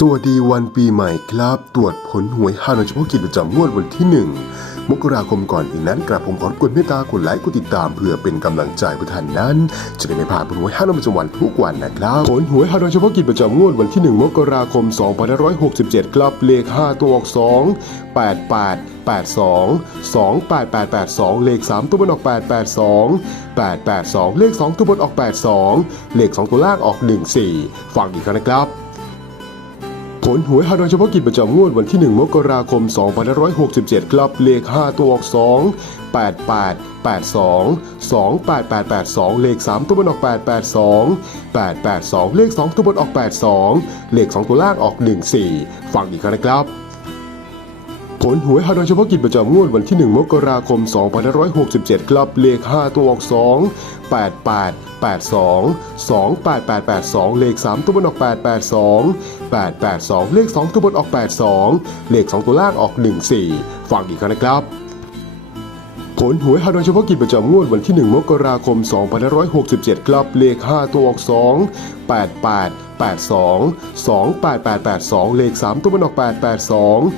สวัสดีวันปีใหม่ครับ ตรวจผลหวยฮานอยเฉพาะกิจประจำงวดวันที่ 1 มกราคมก่อนอื่นนั้นกราบผมขอกดเมตตากดไลค์กดติดตามเพื่อเป็นกำลังใจผู้ท่านนั้น จะได้ไม่พลาดผลหวยฮานอยประจำวันทุกวันนะครับผลหวยฮานอยเฉพาะกิจประจำงวดวันที่ 1 มกราคม 2567 ครับเลข 5 ตัวออก2 88 82 28882 เลข 3 ตัวบนออก 882 882 เลข 2 ตัวบนออก 82 เลข 2 ตัวล่างออก 14 ฟังอีกครั้งนะครับ ผลหวยฮานอยเฉพาะกิจประจำงวดวันที่ 1 มกราคม 2567 ครับ เลข 5 ตัวออก 2 88 82 28882 เลข 3 ตัวบนออก 882 882 เลข 2 ตัวบนออก 82 เลข 2 ตัวล่างออก 14 ฟังอีกครั้งนะครับ ผลหวยฮานอยเฉพาะกิจประจำงวดวันที่ 1 มกราคม 2567 ครับ เลข 5 ตัวออก 2 88 82 28882 เลข 3 ตัวบนออก 882 882 เลข 2 ตัวบนออก 82 เลข 2 ตัวล่างออก 14 ฟังอีกครั้งนะครับผลหวยฮานอยเฉพาะกิจประจำงวดวันที่ 1 มกราคม 2567 ครับ เลข 5 ตัวออก 2 88 82 28882 เลข 3 ตัวบนออก 882